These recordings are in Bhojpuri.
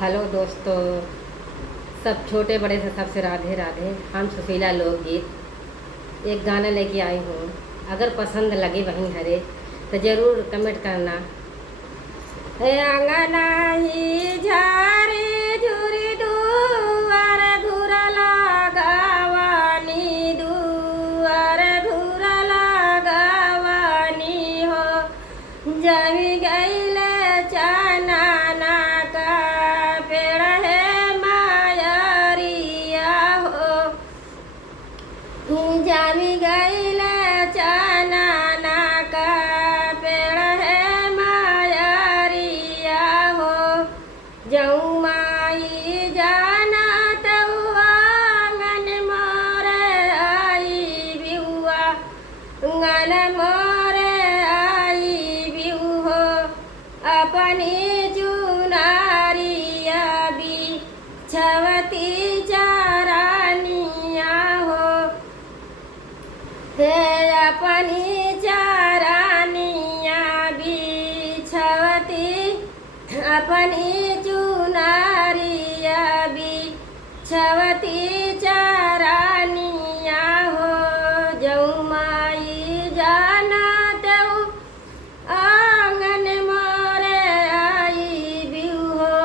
हेलो दोस्तों, सब छोटे बड़े से सबसे राधे राधे। हम सुशीला लोकगीत एक गाना लेके आई हूँ। अगर पसंद लगे वहीं हरे तो ज़रूर कमेंट करना। हे अंगना ही झारे झुरी दुआर घुरला गावानी दुआर घुरला गावानी हो जमी गईले चाना का पेड़ है मायरिया हो जमी गईले चाना का पेड़ है मायरिया हो जऊ माई जाना तऊ आंगन मोरे आई बिहुआ आंगन मोरे आई बिहु हो अपनी चुनारिया बिछवती चारानिया हो हे अपनी चारानिया बिछवती अपनी चुनारिया बिछवती चारानिया हो जऊ माई जाना तऊ आंगन मोरे आई बिहु हो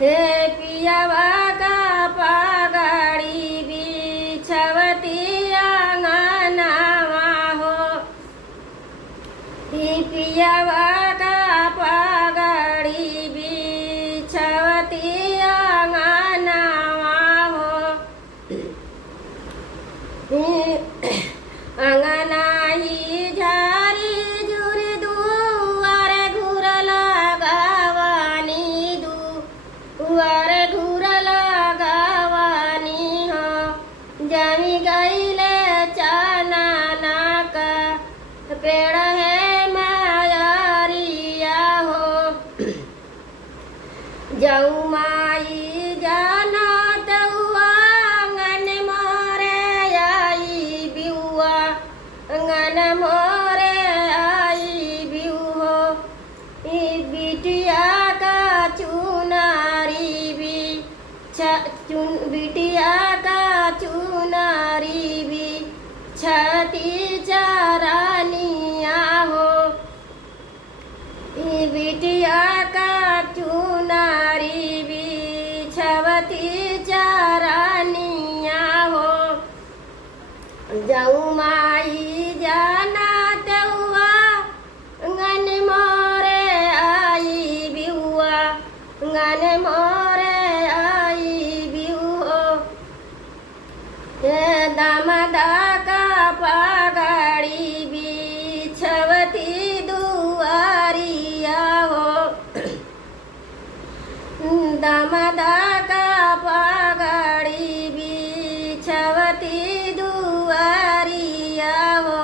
हे पियावा का पगाड़ी बिछवती आंगनवा हो पियावा का पगाड़ी बिछवती आंगनवा हो अंगनाई झारी झुरी दुआर घुरला गावानी दुआर घुरला गावानी हो जमी गईले चाना का पेड़ है मायरिया हो जऊ माई जाना तऊ आंगन मोरे आई बिहुआ आंगन मोरे आई बिहु हो बिटिया का चुनारी बिटिया का चुनारी बिछती चारानिया हो बिटिया का चुनारी बिछवती चारानिया हो जऊ माई जाना तऊ आंगन मोरे आई बिहुआ आंगन मोरे आई बिहु हो दामदा का पगाड़ी बिछवती दुआरिया हो दामदा का पगाड़ी बिछवती दुआरिया हो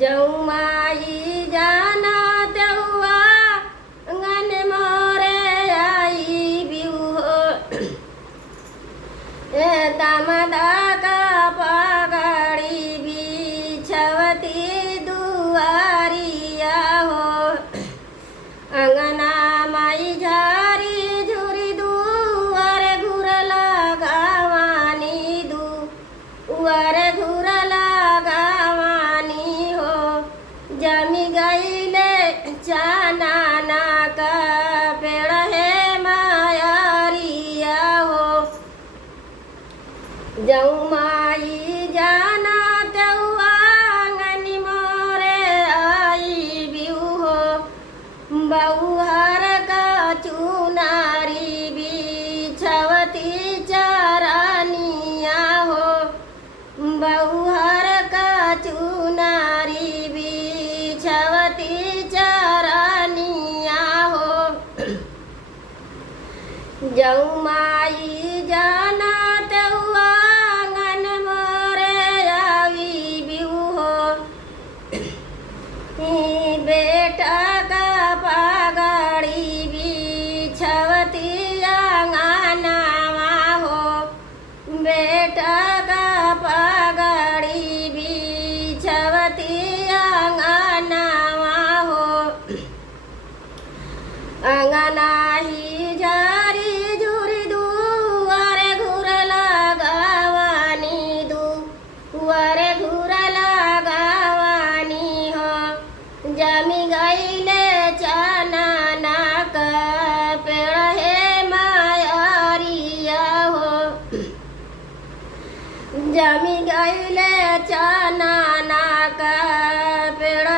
जऊ माई जाना तऊ आंगन मोरे आई बिहु हो दामदा का पगाड़ी बिछवती दुआरिया हो अंगना माई झारी झुरी दुआर घुरला गावानी दुआर घुरला गावानी हो जमी गईले चाना का पेड़ है मायरिया हो जऊ माई जाना तऊ आंगन मोरे आई बिहु हो बहुहर का चुनारी बिछवती चारानिया हो बहुहर का चुनारी बिछवती चारानिया हो जऊ माई जाना तऊ आंगन मोरे आई बिहु हो बेटा का पगाड़ी बिछवती आंगनवा हो बेटा का पगाड़ी बिछवती आंगनवा हो अंगना नाही झारी झुरी दुवारे घुरला गावानी दुवारे घुरला गावानी हो जमी गईले चानाना का पेड़ हे मायारिया हो जमी गईले चानाना का पेड़